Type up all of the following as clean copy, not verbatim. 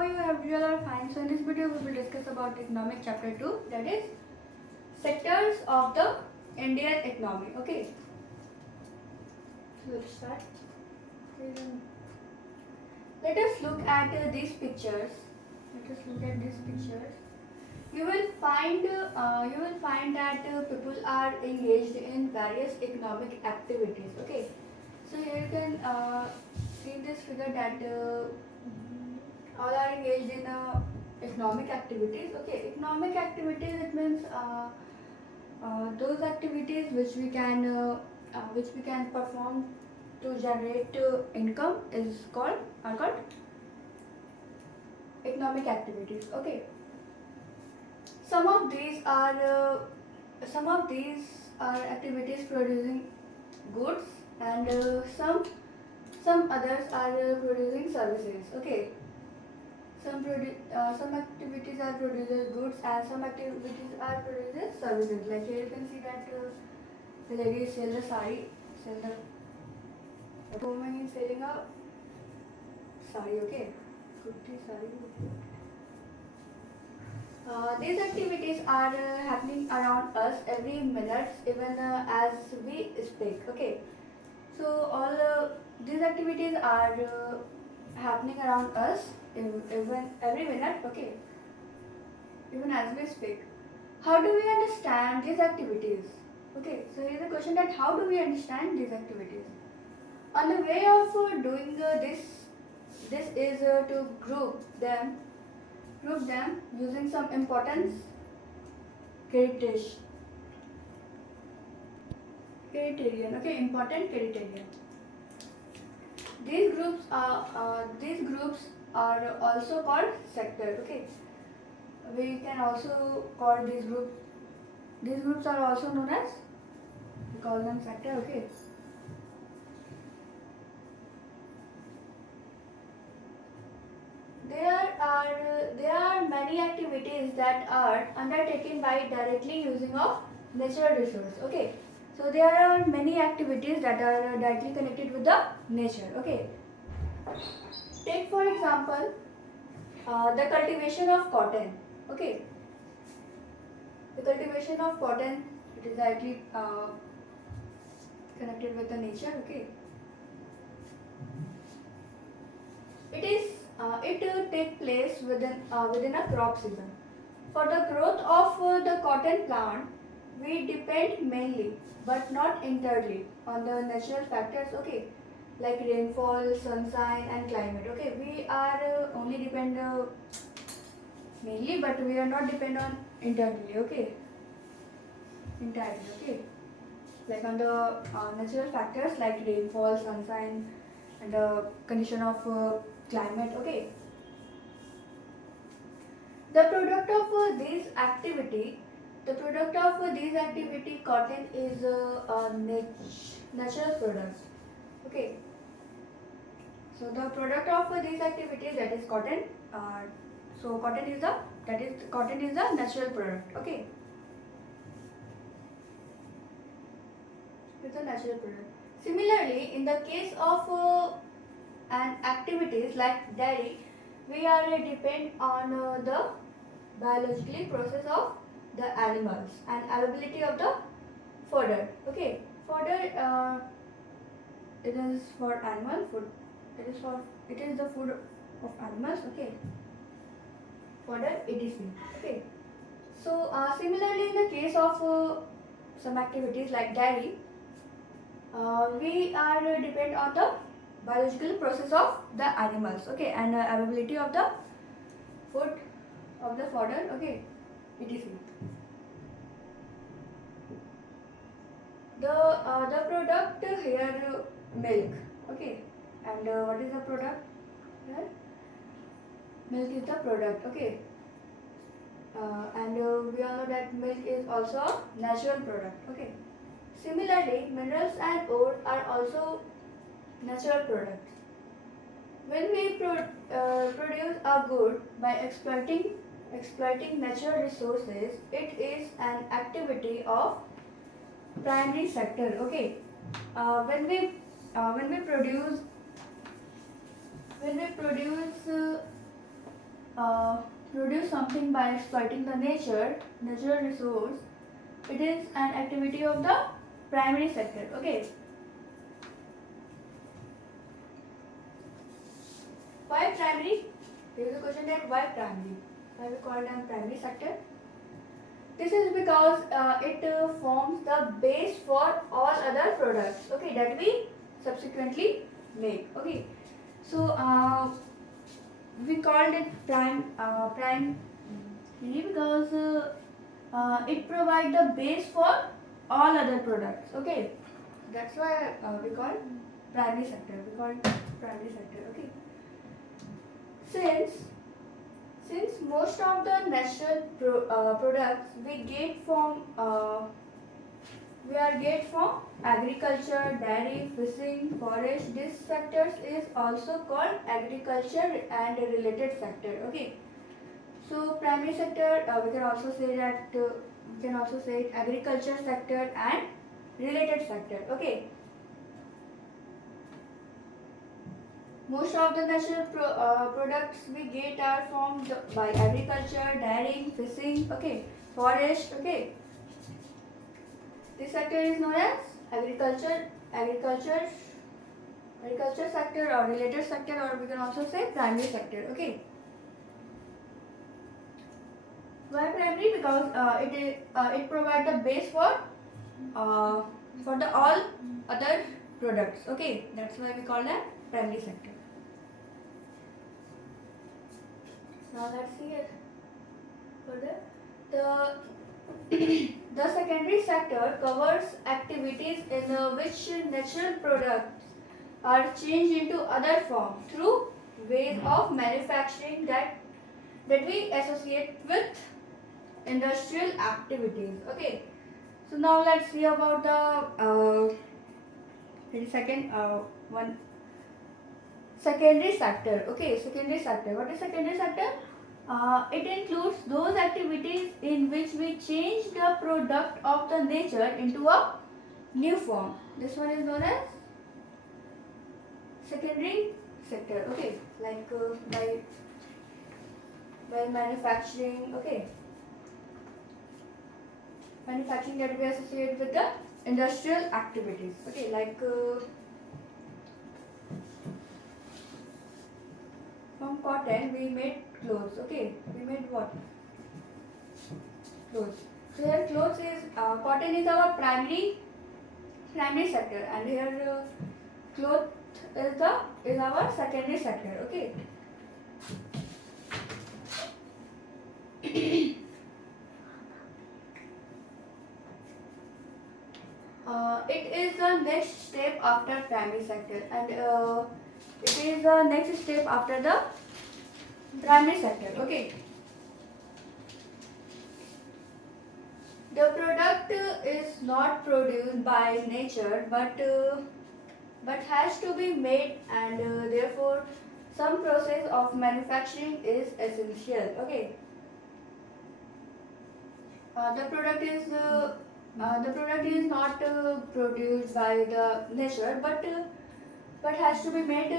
are you? I hope you all are fine. So in this video we will discuss about economic chapter 2, that is sectors of the Indian economy. Okay. So let's start. Let us look at these pictures. You will find that people are engaged in various economic activities. Okay. So here you can see in this figure that all are engaged in economic activities. Okay, economic activities, it means those activities which we can perform to generate income are called economic activities. Okay, some of these are activities producing goods, and some others are producing services. Okay, some activities are producing goods and some activities are producing services. Like here you can see that the lady is selling the woman is selling a sari. Okay, kurti sari. These activities are happening around us every minute, even as we speak. Okay, so all these activities are happening around us even every minute. Okay, even as we speak. How do we understand these activities? Okay, so here's the question, that how do we understand these activities? On the way of doing this is to group them using some importance criterion. Okay, important criterion. These groups are also called sector. Okay, we can also call these groups. These groups are also known as, we call them sector. Okay. There are many activities that are undertaken by directly using of natural resource. Okay, so there are many activities that are directly connected with the nature. Okay, take for example the cultivation of cotton. Okay, the cultivation of cotton, it is directly connected with the nature. Okay, it take place within a crop season. For the growth of the cotton plant, we depend mainly, but not entirely, on the natural factors. Okay, like rainfall, sunshine, and climate. Okay, we are only depend mainly, but we are not depend on entirely. Okay, like on the natural factors like rainfall, sunshine, and the condition of climate. Okay, the product of these activity cotton is a natural product. Okay, so the product of these activities, that is cotton. So cotton is the natural product. Okay, it's a natural product. Similarly, in the case of and activities like dairy, we are depend on the biologically process of the animals and availability of the fodder. Okay, fodder, it is for animal food. It is the food of animals. Okay, fodder, etc. Okay, so similarly in the case of some activities like dairy, we are depend on the biological process of the animals. Okay, and availability of the food of the fodder. Okay, etc. The product here, milk. Okay, and what is the product here? Milk is the product. Okay, and we all know that milk is also a natural product. Okay, similarly minerals and ores are also natural products. When we produce a good by exploiting natural resources, it is an activity of primary sector. Okay, when we produce something by exploiting the natural resource, it is an activity of the primary sector. Okay. Why primary? There is a question that why primary? Why we call them primary sector? This is because it forms the base for all other products. Okay, that we subsequently make. Okay, so we called it primary because it provides the base for all other products. Okay, that's why we call primary sector. We call it primary sector. Okay. Since most of the natural products we get from agriculture, dairy, fishing, forest, this sectors is also called agriculture and related sector. Okay. So primary sector we can also say it agriculture sector and related sector. Okay. Most of the natural products we get are formed by agriculture, dairying, fishing, okay, forest, okay. This sector is known as agriculture sector or related sector, or we can also say primary sector, okay. Why primary? Because it provides the base for the all other products, okay. That's why we call that primary sector. Now let's see it further. The secondary sector covers activities in which natural products are changed into other forms through ways of manufacturing that we associate with industrial activities. Okay. So now let's see about the secondary sector. Okay, secondary sector. What is secondary sector? It includes those activities in which we change the product of the nature into a new form. This one is known as secondary sector. Okay, like by manufacturing. Okay, manufacturing that we associate with the industrial activities. Okay, like from cotton we made clothes. Okay, we made what? Clothes. So here clothes is cotton is our primary sector, and here cloth is our secondary sector. Okay. It is the next step after primary sector, and it is the next step after the primary sector. Okay. The product is not produced by nature, but has to be made, and therefore some process of manufacturing is essential. Okay. The product is not produced by the nature, but has to be made,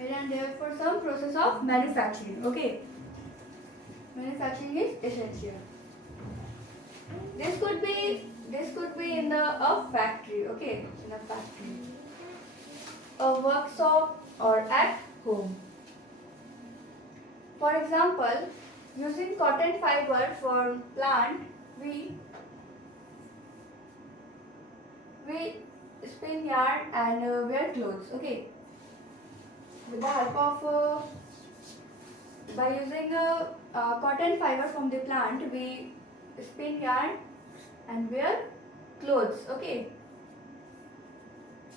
and therefore some process of manufacturing. Okay. Manufacturing is essential. This could be in a factory. Okay, in a factory, a workshop, or at home. For example, using cotton fiber for plant, we spin yarn and wear clothes. Okay, with the help of by using cotton fiber from the plant, we spin yarn and wear clothes. Okay.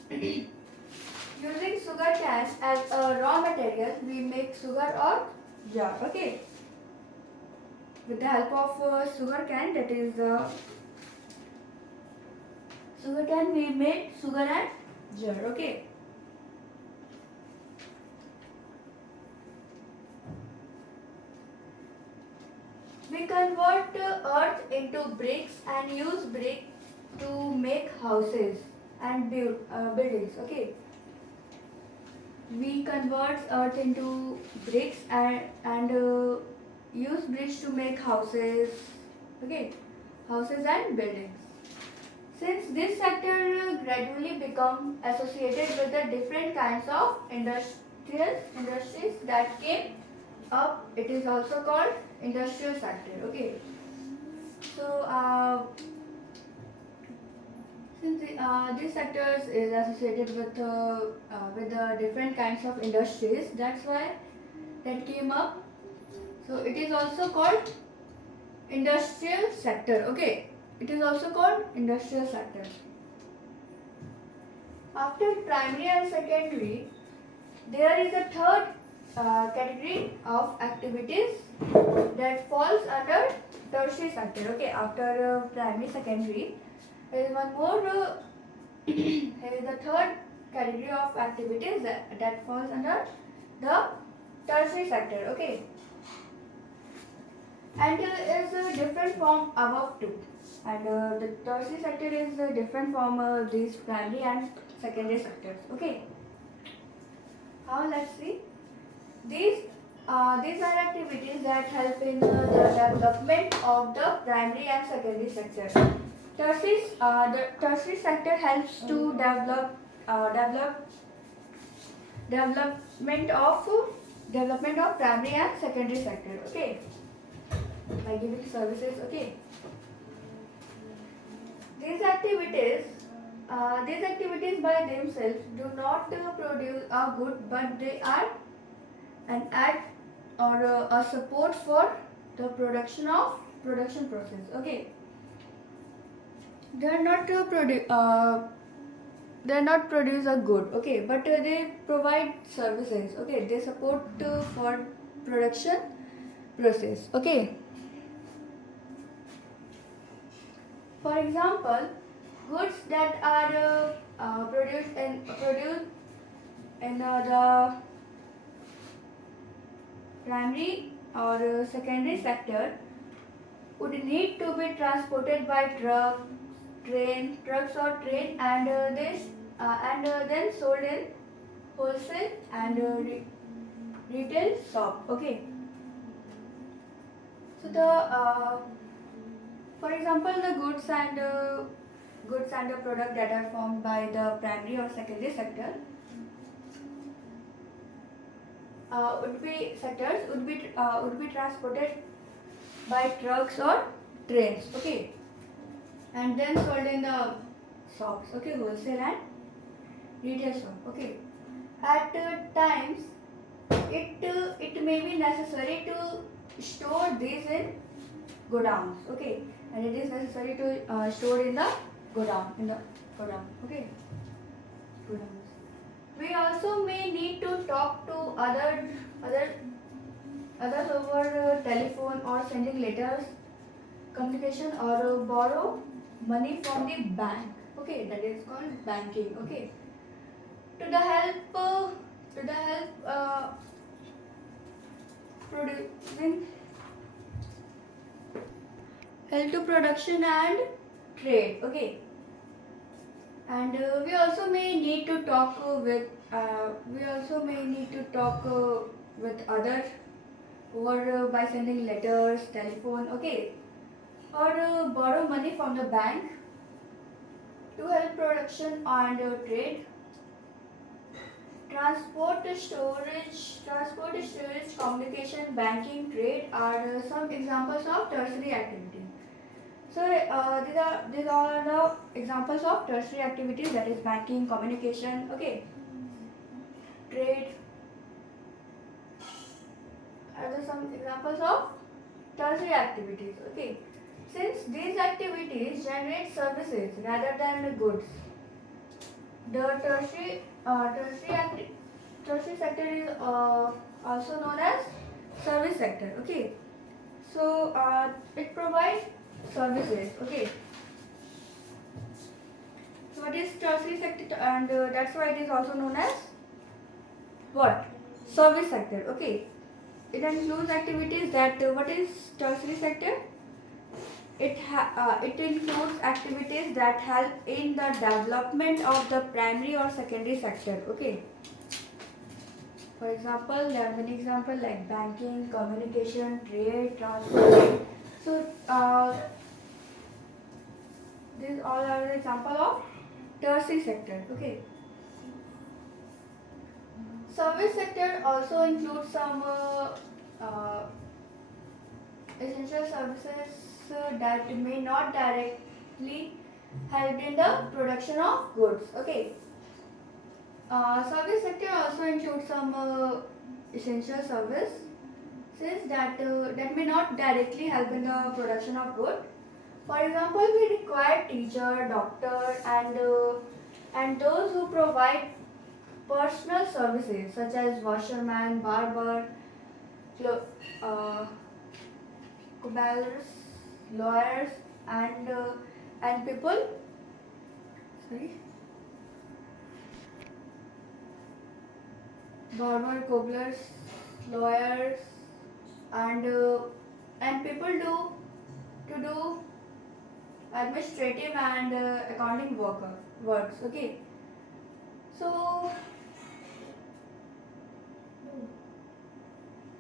Using sugar cane as a raw material, we make sugar or jar. Okay. With the help of sugar cane, that is sugar cane, we made sugar and jar. Okay. We convert earth into bricks and use brick to make houses and buildings. Okay. We convert earth into bricks and use bricks to make houses, okay, houses and buildings. Since this sector gradually become associated with the different kinds of industries that came up, it is also called industrial sector. Okay. So since this sector is associated with the different kinds of industries, that's why that came up. So it is also called industrial sector. Okay, it is also called industrial sector. After primary and secondary, there is a third category of activities that falls under tertiary sector. Okay, after primary, secondary, there is one more. Here is the third category of activities that falls under the tertiary sector. Okay, and is different from above two. And the tertiary sector is different from these primary and secondary sectors. Okay. Now let's see. These are activities that help in the development of the primary and secondary sector. The tertiary sector helps to development of primary and secondary sector. Okay, by giving services. Okay, these activities by themselves do not produce a good, but they are an add or a support for the production process. Okay, they are not produce a good. Okay, but they provide services. Okay, they support for production process. Okay. For example, goods that are produced in the primary or secondary sector would need to be transported by trucks or train, and then sold in wholesale and retail shop. Okay. So for example, the goods and the product that are formed by the primary or secondary sector would be transported by trucks or trains. Okay, and then sold in the shops. Okay, wholesale and retail shop. Okay, at times it may be necessary to store these in godowns. Okay, and it is necessary to store in the godown. Okay, godowns. We also may need to talk to others over telephone or sending letters, communication, or borrow money from the bank. Okay, that is called banking. Okay, to the help producing help to production and trade. Okay, and we also may need to talk with others or by sending letters, telephone. Okay, or borrow money from the bank to help production and trade. Transport, storage, communication, banking, trade are some examples of tertiary activity. So these are the examples of tertiary activities, that is banking, communication, okay, trade. Are some examples of tertiary activities. Okay, since these activities generate services rather than goods, the tertiary sector is also known as service sector. Okay, so it provides services. Okay, so what is tertiary sector, and that's why it is also known as what? Service sector. Okay, it includes activities that what is tertiary sector? It includes activities that help in the development of the primary or secondary sector. Okay, For example, there are many examples like banking, communication, trade, transport. So these all are an example of tertiary sector. Okay. Service sector also includes some uh, essential services that may not directly help in the production of goods. Okay. Service sector also includes some essential services that may not directly help in the production of goods. For example, we require teacher, doctor, and those who provide personal services such as washerman, barber, uh, caballers, lawyers, and people. Sorry. Barber, cobblers, lawyers, and people to do administrative and accounting works. Okay. So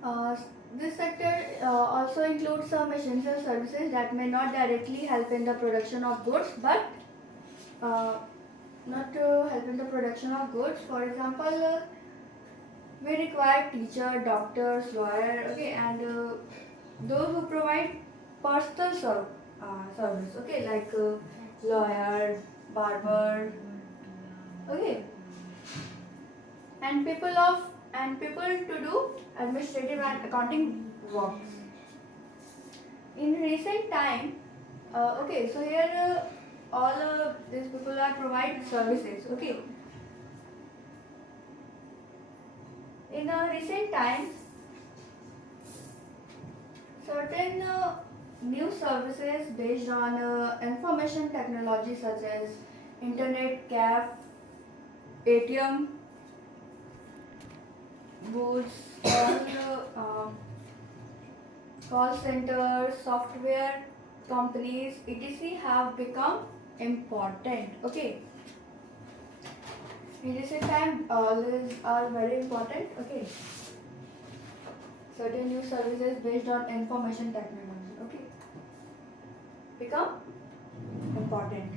uh, this sector also includes some essential services that may not directly help in the production of goods, but not to help in the production of goods. For example, we require teacher, doctors, lawyer, okay, and those who provide personal service, okay, like lawyer, barber, okay, and people to do administrative and accounting works. In recent time, okay, so here all these people are provide services, okay. In recent times, certain new services based on information technology such as internet, cafe, ATM, booths, call centers, software companies, etc. have become important. Okay. In recent time, all these are very important. Okay. Certain new services based on information technology. Okay. Become important.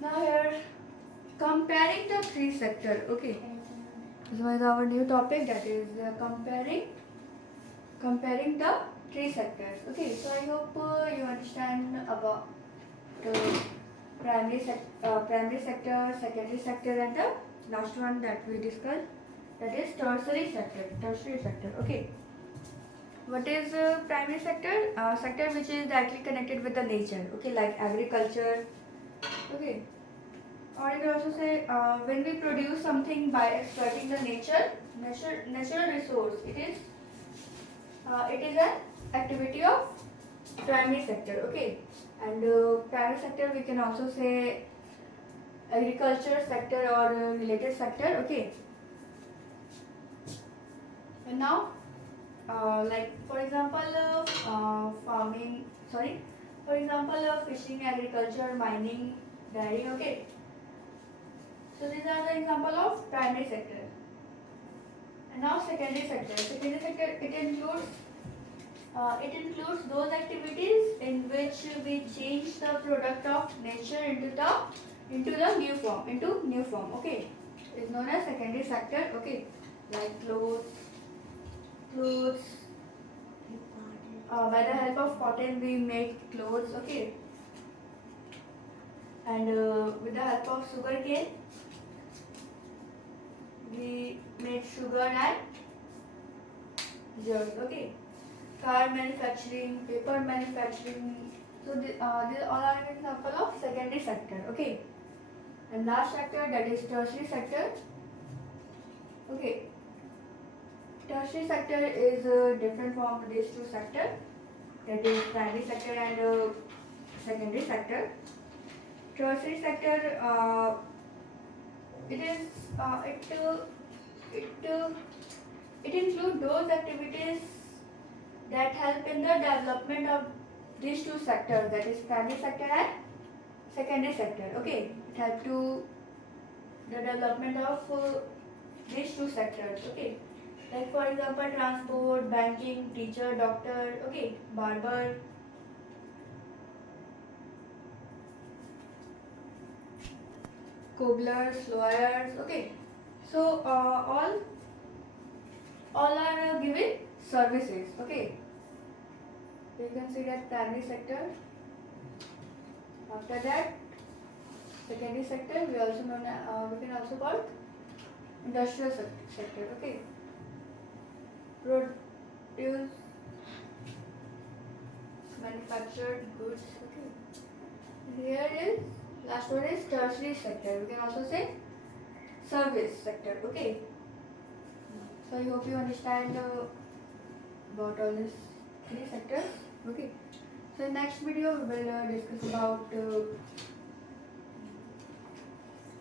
Now here, comparing the three sector. Okay. This was our new topic, that is comparing the three sectors. Okay. So I hope you understand about primary sector, secondary sector, and the last one that we discussed, that is tertiary sector. Okay. What is primary sector? Sector which is directly connected with the nature. Okay, like agriculture. Okay. Or you can also say when we produce something by exploiting the natural resource, it is an activity of primary sector. Okay. And primary sector we can also say agriculture sector or related sector. Okay. And now, like for example, farming. Sorry. For example, fishing, agriculture, mining, dairy. Okay. So these are the example of primary sector. And now secondary sector. Secondary sector it includes those activities in which we change the product of nature into the new form. Okay, it's known as secondary sector. Okay, like clothes. By the help of cotton we make clothes. Okay, and with the help of sugarcane we make sugar and jars. Okay. Car manufacturing, paper manufacturing. So these all are an example of secondary sector. Okay. And last sector, that is tertiary sector. Okay. Tertiary sector is different from these two sectors. That is primary sector and secondary sector. Tertiary sector, it includes those activities that help in the development of these two sectors, that is primary sector and secondary sector. Okay, it helps to the development of these two sectors. Okay, like for example, transport, banking, teacher, doctor. Okay, barber, cobblers, lawyers. Okay, so all are giving services. Okay, you can see that primary sector. After that, secondary sector, we can also call industrial sector. Okay, produce manufactured goods. Okay, here is last one is tertiary sector. We can also say service sector. Okay, so I hope you understand about all these three sectors. Okay, so in next video we will discuss about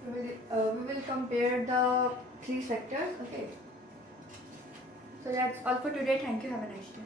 we will compare the three sectors. Okay, so that's all for today. Thank you. Have a nice day.